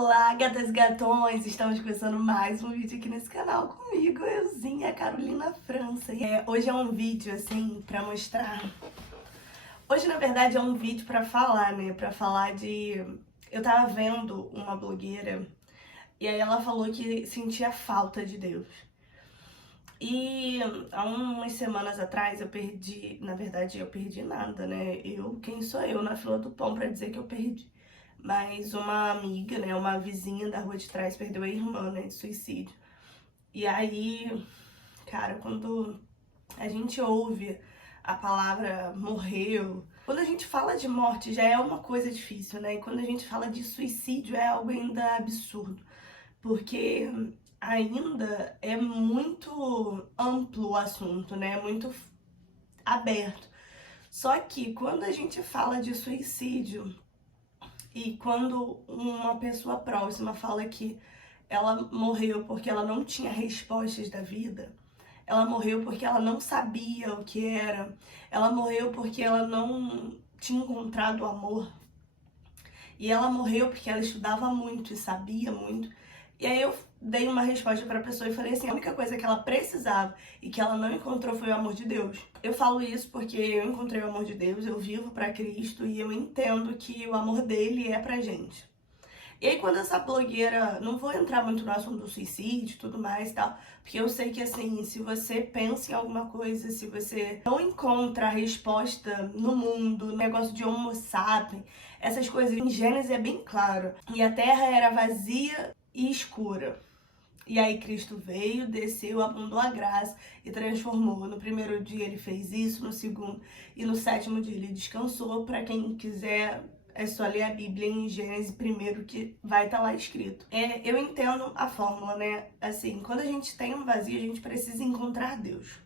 Olá, gatas e gatões! Estamos começando mais um vídeo aqui nesse canal comigo, euzinha, Carolina França. Hoje é um vídeo, assim, pra mostrar... Hoje, na verdade, é um vídeo pra falar, né? Pra falar de... Eu tava vendo uma blogueira e aí ela falou que sentia falta de Deus. E há umas semanas atrás eu perdi... Na verdade, eu perdi nada, né? Quem sou eu na fila do pão pra dizer que eu perdi? Mas uma amiga, né, uma vizinha da rua de trás perdeu a irmã, né, de suicídio. E aí, cara, quando a gente ouve a palavra morreu, quando a gente fala de morte já é uma coisa difícil, né? E quando a gente fala de suicídio é algo ainda absurdo, porque ainda é muito amplo o assunto, né? Muito aberto. Só que quando a gente fala de suicídio, e quando uma pessoa próxima fala que ela morreu porque ela não tinha respostas da vida, ela morreu porque ela não sabia o que era, ela morreu porque ela não tinha encontrado o amor, e ela morreu porque ela estudava muito e sabia muito. E aí eu dei uma resposta para a pessoa e falei assim, a única coisa que ela precisava e que ela não encontrou foi o amor de Deus. Eu falo isso porque eu encontrei o amor de Deus, eu vivo para Cristo e eu entendo que o amor dele é pra gente. E aí quando essa blogueira, não vou entrar muito no assunto do suicídio e tudo mais e tal, porque eu sei que assim, se você pensa em alguma coisa, se você não encontra a resposta no mundo, no negócio de Homo sapiens, essas coisas, em Gênesis é bem claro. E a terra era vazia e escura. E aí Cristo veio, desceu, abundou a graça e transformou. No primeiro dia ele fez isso, no segundo e no sétimo dia ele descansou. Para quem quiser, é só ler a Bíblia em Gênesis primeiro que vai estar lá escrito. Eu entendo a fórmula, né? Assim, quando a gente tem um vazio, a gente precisa encontrar Deus.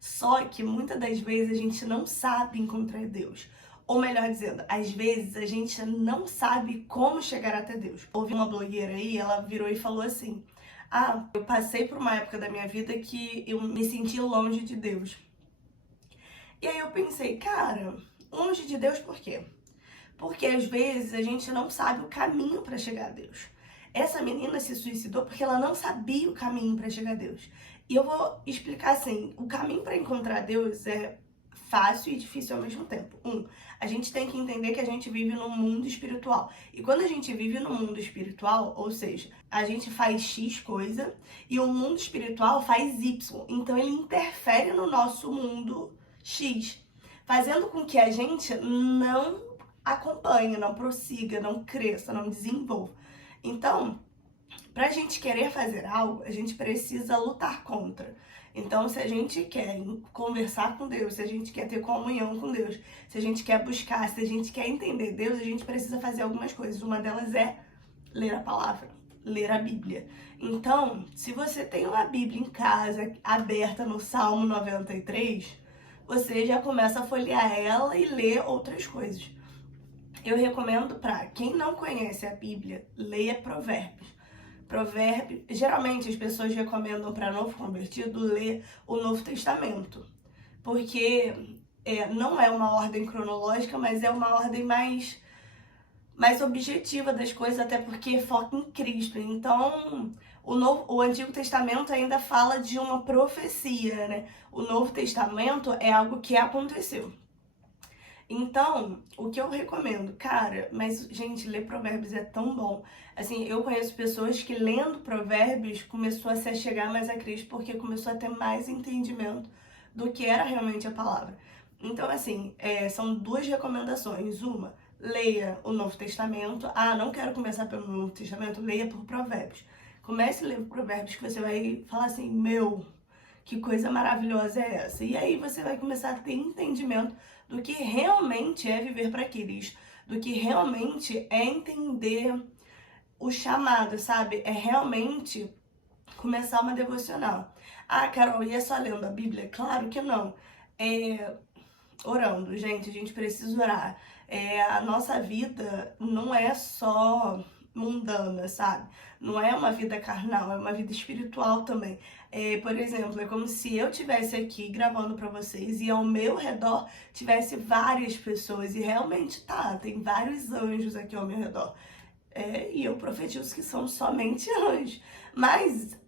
Só que muitas das vezes a gente não sabe encontrar Deus. Ou melhor dizendo, às vezes a gente não sabe como chegar até Deus. Ouvi uma blogueira aí, ela virou e falou assim: ah, eu passei por uma época da minha vida que eu me senti longe de Deus. E aí eu pensei, cara, longe de Deus por quê? Porque às vezes a gente não sabe o caminho para chegar a Deus. Essa menina se suicidou porque ela não sabia o caminho para chegar a Deus. E eu vou explicar assim, o caminho para encontrar Deus é fácil e difícil ao mesmo tempo. A gente tem que entender que a gente vive num mundo espiritual. E quando a gente vive no mundo espiritual, ou seja, a gente faz X coisa e o mundo espiritual faz Y. Então ele interfere no nosso mundo X, fazendo com que a gente não acompanhe, não prossiga, não cresça, não desenvolva. Então, para a gente querer fazer algo, a gente precisa lutar contra. Então, se a gente quer conversar com Deus, se a gente quer ter comunhão com Deus, se a gente quer buscar, se a gente quer entender Deus, a gente precisa fazer algumas coisas. Uma delas é ler a palavra, ler a Bíblia. Então, se você tem uma Bíblia em casa aberta no Salmo 93, você já começa a folhear ela e ler outras coisas. Eu recomendo para quem não conhece a Bíblia, leia Provérbios. Provérbios, geralmente as pessoas recomendam para novo convertido ler o Novo Testamento, porque não é uma ordem cronológica, mas é uma ordem mais objetiva das coisas, até porque foca em Cristo. Então, o Antigo Testamento ainda fala de uma profecia, né? O Novo Testamento é algo que aconteceu. Então, o que eu recomendo, cara, mas, gente, ler Provérbios é tão bom. Assim, eu conheço pessoas que lendo Provérbios começou a se achegar mais a Cristo porque começou a ter mais entendimento do que era realmente a palavra. Então, assim, são duas recomendações. Uma, leia o Novo Testamento. Ah, não quero começar pelo Novo Testamento, leia por Provérbios. Comece a ler Provérbios que você vai falar assim, meu, que coisa maravilhosa é essa? E aí você vai começar a ter entendimento do que realmente é viver para Cristo, do que realmente é entender o chamado, sabe? É realmente começar uma devocional. Ah, Carol, e é só lendo a Bíblia? Claro que não. Orando, gente, a gente precisa orar. A nossa vida não é só mundana, sabe? Não é uma vida carnal, é uma vida espiritual também. Por exemplo, é como se eu estivesse aqui gravando pra vocês e ao meu redor tivesse várias pessoas, e realmente tem vários anjos aqui ao meu redor. e eu profetizo que são somente anjos. Mas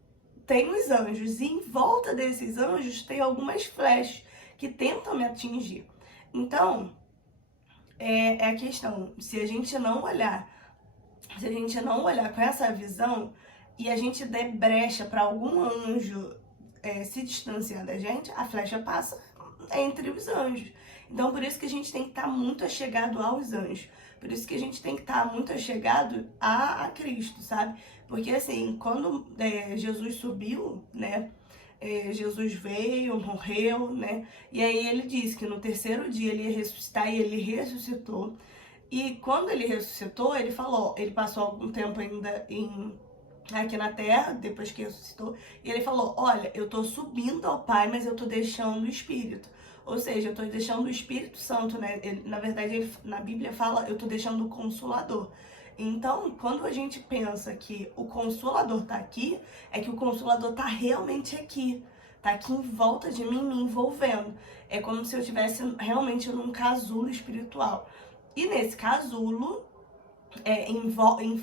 tem os anjos, e em volta desses anjos tem algumas flechas que tentam me atingir. Então, é a questão, se a gente não olhar com essa visão e a gente der brecha para algum anjo se distanciar da gente, a flecha passa entre os anjos. Então, por isso que a gente tem que estar muito achegado aos anjos. Por isso que a gente tem que estar muito achegado a Cristo, sabe? Porque, assim, quando Jesus subiu, né? Jesus veio, morreu, né? E aí ele disse que no terceiro dia ele ia ressuscitar, e ele ressuscitou. E quando ele ressuscitou, ele falou, ele passou algum tempo ainda aqui na Terra, depois que ressuscitou, e ele falou, olha, eu tô subindo ao Pai, mas eu tô deixando o Espírito. Ou seja, eu tô deixando o Espírito Santo, né? Na verdade, na Bíblia fala, eu tô deixando o Consolador. Então, quando a gente pensa que o Consolador tá aqui, é que o Consolador tá realmente aqui. Tá aqui em volta de mim, me envolvendo. É como se eu estivesse realmente num casulo espiritual. E nesse casulo,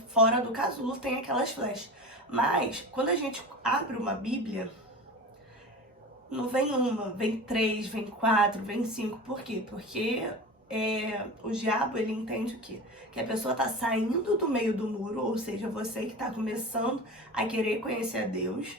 fora do casulo, tem aquelas flechas. Mas, quando a gente abre uma Bíblia, não vem uma, vem 3, vem 4, vem 5. Por quê? Porque o diabo, ele entende o quê? Que a pessoa tá saindo do meio do muro, ou seja, você que tá começando a querer conhecer a Deus,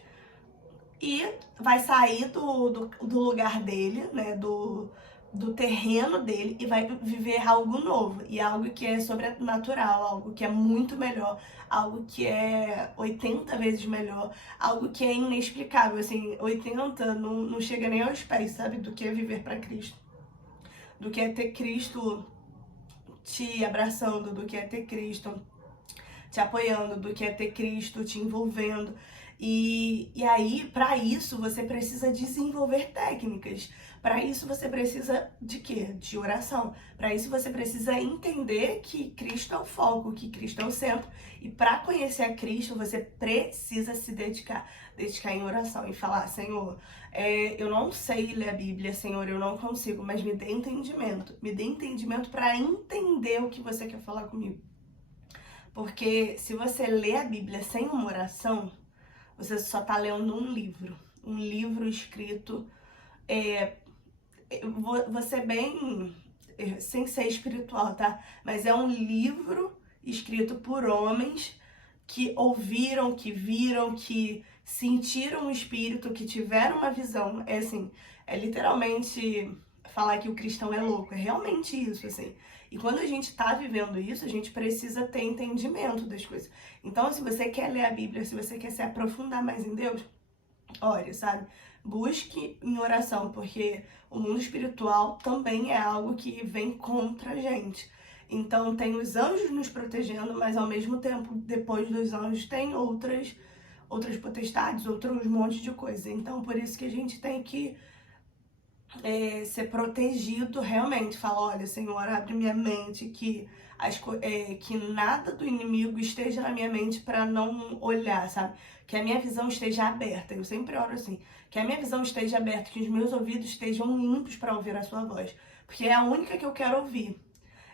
e vai sair do lugar dele, né, do terreno dele, e vai viver algo novo, e algo que é sobrenatural, algo que é muito melhor, algo que é 80 vezes melhor, algo que é inexplicável, assim, 80 não chega nem aos pés, sabe, do que é viver para Cristo, do que é ter Cristo te abraçando, do que é ter Cristo te apoiando, do que é ter Cristo te envolvendo. E aí, para isso, você precisa desenvolver técnicas. Para isso, você precisa de quê? De oração. Para isso, você precisa entender que Cristo é o foco, que Cristo é o centro. E para conhecer a Cristo, você precisa se dedicar em oração e falar, Senhor, eu não sei ler a Bíblia, Senhor, eu não consigo, mas me dê entendimento. Me dê entendimento para entender o que você quer falar comigo. Porque se você lê a Bíblia sem uma oração, você só tá lendo um livro escrito, vou ser bem, sem ser espiritual, tá? Mas é um livro escrito por homens que ouviram, que viram, que sentiram o Espírito, que tiveram uma visão. É assim, é literalmente falar que o cristão é louco, é realmente isso, assim. E quando a gente tá vivendo isso, a gente precisa ter entendimento das coisas. Então, se você quer ler a Bíblia, se você quer se aprofundar mais em Deus, ore, sabe? Busque em oração, porque o mundo espiritual também é algo que vem contra a gente. Então, tem os anjos nos protegendo, mas ao mesmo tempo, depois dos anjos, tem outras potestades, outros montes de coisa. Então, por isso que a gente tem que ser protegido realmente. Falar, olha, Senhor, abre minha mente, que nada do inimigo esteja na minha mente para não olhar, sabe? Que a minha visão esteja aberta. Eu sempre oro assim, que a minha visão esteja aberta, que os meus ouvidos estejam limpos para ouvir a sua voz, porque é a única que eu quero ouvir.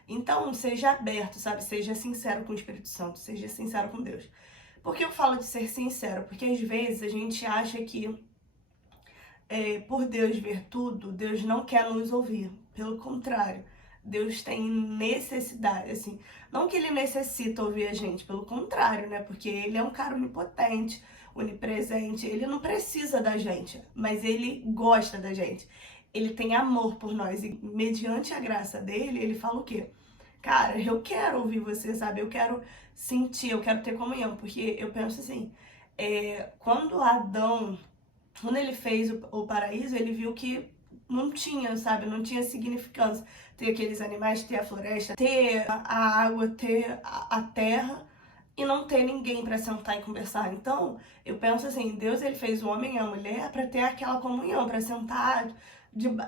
Então, seja aberto, sabe? Seja sincero com o Espírito Santo, seja sincero com Deus. Por que eu falo de ser sincero? Porque às vezes a gente acha que por Deus ver tudo, Deus não quer nos ouvir. Pelo contrário, Deus tem necessidade, assim, não que ele necessita ouvir a gente, pelo contrário, né? Porque ele é um cara onipotente, onipresente, ele não precisa da gente, mas ele gosta da gente. Ele tem amor por nós e mediante a graça dele, ele fala o quê? Cara, eu quero ouvir você, sabe? Eu quero sentir, eu quero ter comunhão, porque eu penso assim, quando ele fez o paraíso, ele viu que não tinha, sabe? Não tinha significância ter aqueles animais, ter a floresta, ter a água, ter a terra e não ter ninguém para sentar e conversar. Então, eu penso assim, Deus ele fez o homem e a mulher para ter aquela comunhão, para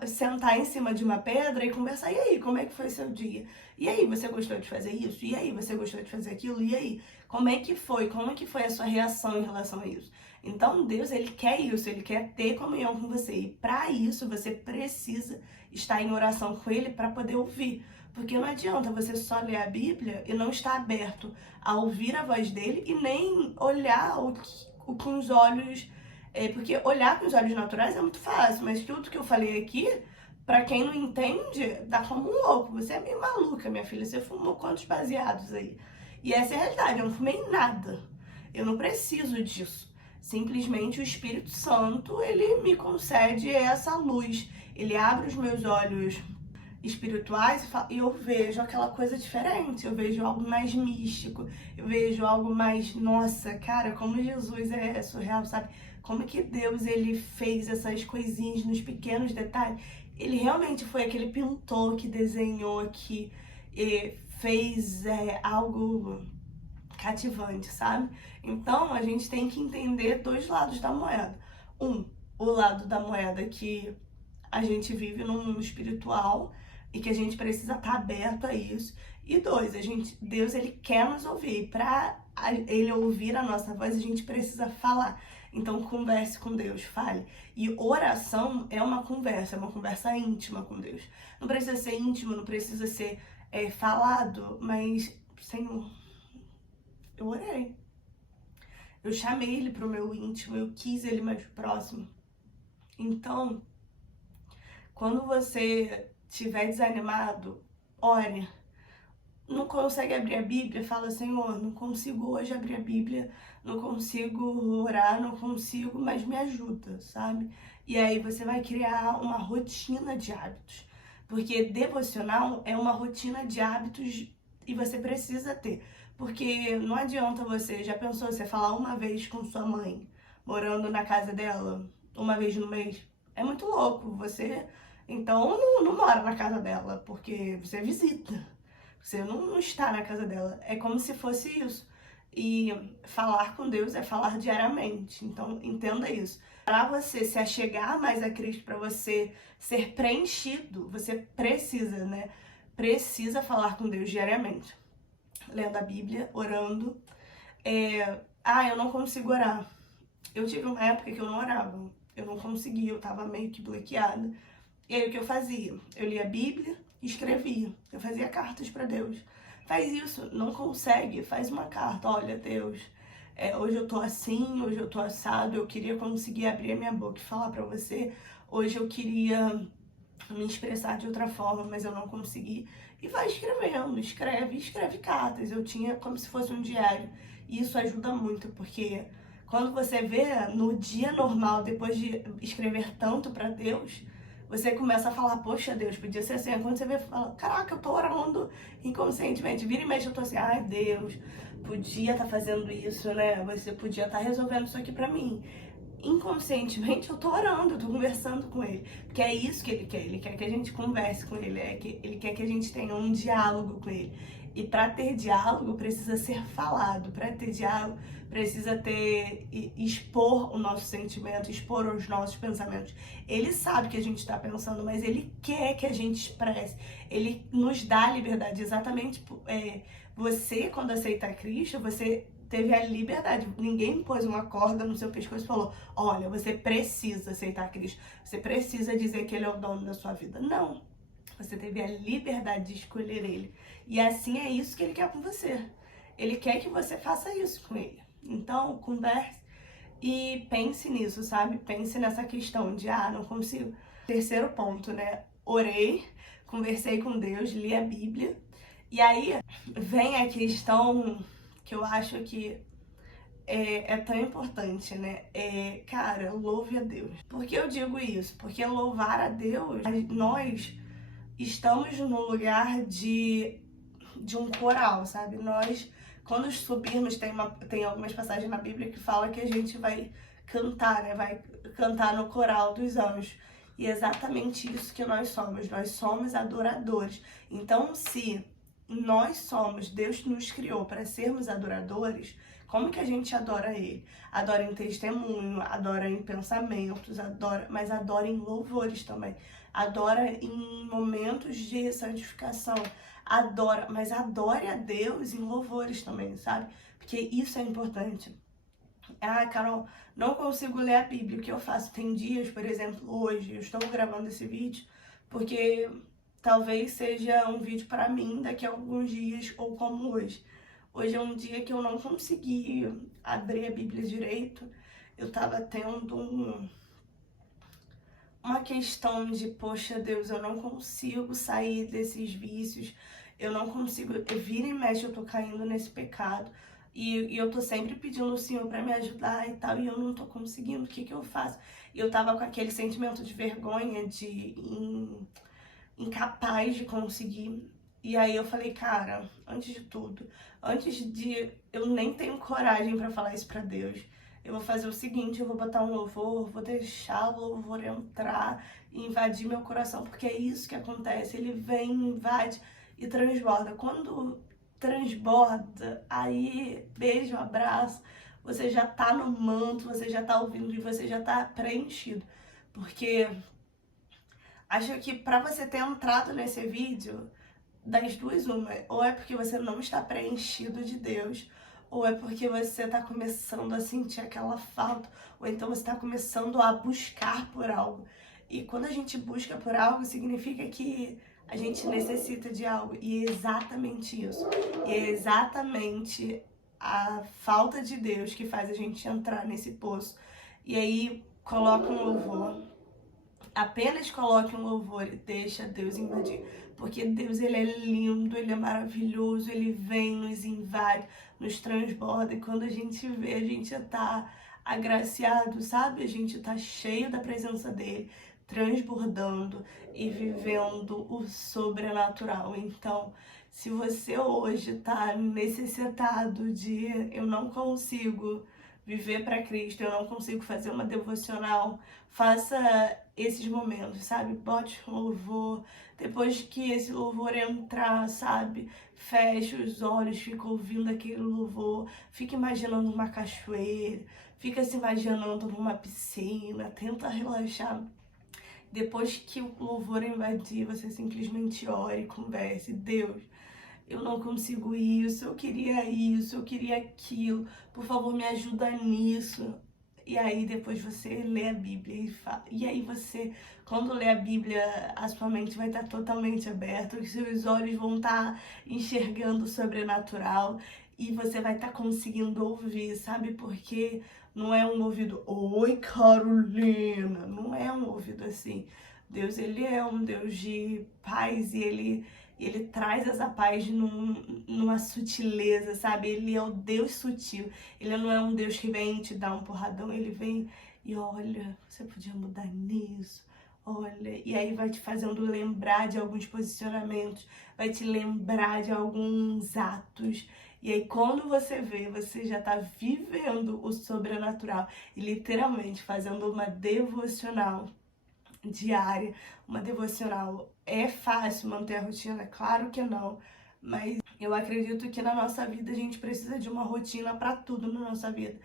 sentar em cima de uma pedra e conversar. E aí, como é que foi seu dia? E aí, você gostou de fazer isso? E aí, você gostou de fazer aquilo? E aí, como é que foi? Como é que foi a sua reação em relação a isso? Então, Deus, ele quer isso, ele quer ter comunhão com você. E para isso, você precisa estar em oração com ele para poder ouvir. Porque não adianta você só ler a Bíblia e não estar aberto a ouvir a voz dele e nem olhar o com os olhos. Porque olhar com os olhos naturais é muito fácil, mas tudo que eu falei aqui, pra quem não entende, dá como um louco. Você é meio maluca, minha filha. Você fumou quantos baseados aí? E essa é a realidade, eu não fumei nada. Eu não preciso disso. Simplesmente o Espírito Santo, ele me concede essa luz. Ele abre os meus olhos espirituais e eu vejo aquela coisa diferente, eu vejo algo mais místico, eu vejo algo mais, nossa, cara, como Jesus é surreal, sabe? Como que Deus, ele fez essas coisinhas nos pequenos detalhes. Ele realmente foi aquele pintor que desenhou, que fez algo cativante, sabe? Então, a gente tem que entender dois lados da moeda. O lado da moeda que a gente vive num mundo espiritual e que a gente precisa estar aberto a isso. E dois, Deus, ele quer nos ouvir. Para ele ouvir a nossa voz, a gente precisa falar. Então, converse com Deus, fale. E oração é uma conversa íntima com Deus. Não precisa ser íntimo, não precisa ser falado, mas, Senhor, eu orei. Eu chamei ele pro meu íntimo, eu quis ele mais próximo. Então, quando você estiver desanimado, ore. Não consegue abrir a Bíblia? Fala, Senhor, não consigo hoje abrir a Bíblia, não consigo orar, não consigo, mas me ajuda, sabe? E aí você vai criar uma rotina de hábitos. Porque devocional é uma rotina de hábitos e você precisa ter. Porque não adianta você, já pensou, você falar uma vez com sua mãe, morando na casa dela, uma vez no mês? É muito louco, você... Então não mora na casa dela, porque você visita. Você não está na casa dela. É como se fosse isso. E falar com Deus é falar diariamente. Então, entenda isso. Para você se achegar mais a Cristo, para você ser preenchido, você precisa, né? Precisa falar com Deus diariamente. Lendo a Bíblia, orando. Eu não consigo orar. Eu tive uma época que eu não orava. Eu não conseguia, eu tava meio que bloqueada. E aí o que eu fazia? Eu lia a Bíblia e escrevia. Eu fazia cartas para Deus. Faz isso, não consegue? Faz uma carta. Olha, Deus, hoje eu tô assim, hoje eu tô assado, eu queria conseguir abrir a minha boca e falar para você. Hoje eu queria me expressar de outra forma, mas eu não consegui. E vai escrevendo, escreve cartas. Eu tinha como se fosse um diário. E isso ajuda muito, porque quando você vê no dia normal, depois de escrever tanto para Deus, você começa a falar, poxa, Deus, podia ser assim. Quando você vê, fala, caraca, eu tô orando inconscientemente. Vira e mexe, eu tô assim, ai, Deus, podia estar fazendo isso, né? Você podia estar resolvendo isso aqui pra mim. Inconscientemente, eu tô orando, eu tô conversando com ele. Porque é isso que ele quer. Ele quer que a gente converse com ele. Ele quer que a gente tenha um diálogo com ele. E para ter diálogo, precisa ser falado. Para ter diálogo, precisa expor o nosso sentimento, expor os nossos pensamentos. Ele sabe que a gente está pensando, mas ele quer que a gente expresse. Ele nos dá liberdade. Exatamente, você, quando aceita Cristo, você teve a liberdade. Ninguém pôs uma corda no seu pescoço e falou, olha, você precisa aceitar Cristo. Você precisa dizer que ele é o dono da sua vida. Não. Você teve a liberdade de escolher ele. E assim é isso que ele quer com você. Ele quer que você faça isso com ele. Então, converse e pense nisso, sabe? Pense nessa questão de, não consigo. Terceiro ponto, né? Orei, conversei com Deus, li a Bíblia. E aí vem a questão que eu acho que é tão importante, né? Cara, louve a Deus. Por que eu digo isso? Porque louvar a Deus, nós estamos num lugar de um coral, sabe? Nós, quando subirmos, tem algumas passagens na Bíblia que fala que a gente vai cantar, né? Vai cantar no coral dos anjos. E é exatamente isso que nós somos adoradores. Então, se Deus nos criou para sermos adoradores, como que a gente adora Ele? Adora em testemunho, adora em pensamentos, mas adora em louvores também. Adora em momentos de santificação. Mas adore a Deus em louvores também, sabe? Porque isso é importante. Carol, não consigo ler a Bíblia. O que eu faço? Tem dias, por exemplo, hoje, eu estou gravando esse vídeo porque talvez seja um vídeo para mim daqui a alguns dias ou como hoje. Hoje é um dia que eu não consegui abrir a Bíblia direito. Eu tava tendo uma questão de, poxa Deus, eu não consigo sair desses vícios, eu não consigo, vira e mexe eu tô caindo nesse pecado. E eu tô sempre pedindo ao Senhor pra me ajudar e tal, e eu não tô conseguindo, o que que eu faço? E eu tava com aquele sentimento de vergonha, incapaz de conseguir. E aí eu falei, cara, antes de tudo, antes de... Eu nem tenho coragem pra falar isso pra Deus. Eu vou fazer o seguinte, eu vou botar um louvor, vou deixar o louvor entrar e invadir meu coração, porque é isso que acontece. Ele vem, invade e transborda. Quando transborda, aí beijo, abraço, você já tá no manto, você já tá ouvindo e você já tá preenchido. Porque acho que pra você ter entrado nesse vídeo, das duas uma, ou é porque você não está preenchido de Deus, ou é porque você está começando a sentir aquela falta, ou então você está começando a buscar por algo. E quando a gente busca por algo, significa que a gente necessita de algo. E é exatamente isso. E é exatamente a falta de Deus que faz a gente entrar nesse poço. E aí coloca um louvor. Apenas coloque um louvor e deixa Deus invadir. Porque Deus, ele é lindo, ele é maravilhoso, ele vem, nos invade, nos transborda. E quando a gente vê, a gente tá agraciado, sabe? A gente tá cheio da presença dele, transbordando e vivendo o sobrenatural. Então, se você hoje tá necessitado de eu não consigo viver para Cristo, eu não consigo fazer uma devocional, faça esses momentos, sabe? Bote um louvor, depois que esse louvor entrar, sabe? Feche os olhos, fica ouvindo aquele louvor, fica imaginando uma cachoeira, fica se imaginando numa piscina, tenta relaxar. Depois que o louvor invadir, você simplesmente ore e converse. Deus, eu não consigo isso, eu queria aquilo, por favor me ajuda nisso. E aí depois você lê a Bíblia e fala. E aí você, quando lê a Bíblia, a sua mente vai estar totalmente aberta, os seus olhos vão estar enxergando o sobrenatural e você vai estar conseguindo ouvir, sabe? Porque não é um ouvido, oi Carolina, não é um ouvido assim. Deus, ele é um Deus de paz e ele traz essa paz numa sutileza, sabe? Ele é o Deus sutil. Ele não é um Deus que vem te dar um porradão. Ele vem e olha, você podia mudar nisso. Olha, e aí vai te fazendo lembrar de alguns posicionamentos, vai te lembrar de alguns atos. E aí quando você vê, você já tá vivendo o sobrenatural e literalmente fazendo uma devocional diária, uma devocional. É fácil manter a rotina? Claro que não, mas eu acredito que na nossa vida a gente precisa de uma rotina para tudo na nossa vida.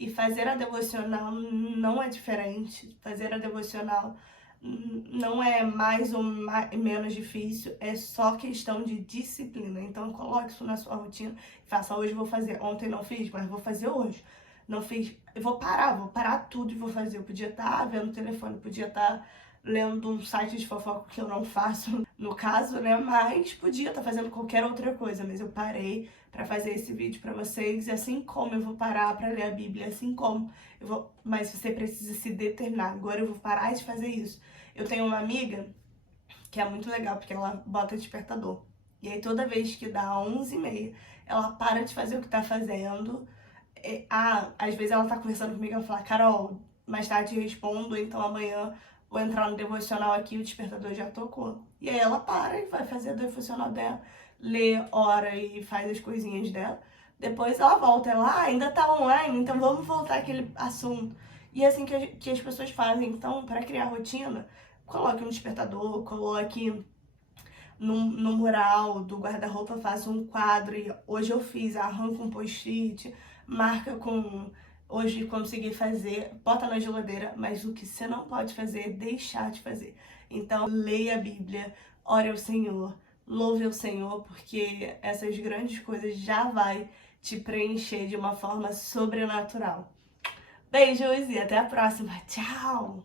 E fazer a devocional não é diferente. Fazer a devocional não é mais ou menos difícil, é só questão de disciplina. Então coloque isso na sua rotina e faça, hoje eu vou fazer. Ontem não fiz, mas vou fazer hoje. Não fiz, eu vou parar tudo e vou fazer. Eu podia estar vendo o telefone, podia estar lendo um site de fofoca que eu não faço, no caso, né? Mas podia estar fazendo qualquer outra coisa, mas eu parei pra fazer esse vídeo pra vocês, e assim como eu vou parar pra ler a Bíblia, assim como eu vou... Mas você precisa se determinar, agora eu vou parar de fazer isso. Eu tenho uma amiga que é muito legal, porque ela bota despertador. E aí toda vez que dá 11h30, ela para de fazer o que tá fazendo. Às vezes ela tá conversando comigo e ela fala, Carol, mais tarde eu respondo, então amanhã vou entrar no devocional aqui, o despertador já tocou. E aí ela para e vai fazer o devocional dela, lê, ora e faz as coisinhas dela. Depois ela volta, ela ainda tá online, então vamos voltar àquele assunto. E é assim que as pessoas fazem. Então, para criar rotina, coloque um despertador, coloque no mural do guarda-roupa, faça um quadro. E hoje eu fiz, arranca um post-it, marca com... Hoje consegui fazer, bota na geladeira, mas o que você não pode fazer é deixar de fazer. Então, leia a Bíblia, ore ao Senhor, louve ao Senhor, porque essas grandes coisas já vai te preencher de uma forma sobrenatural. Beijos e até a próxima. Tchau!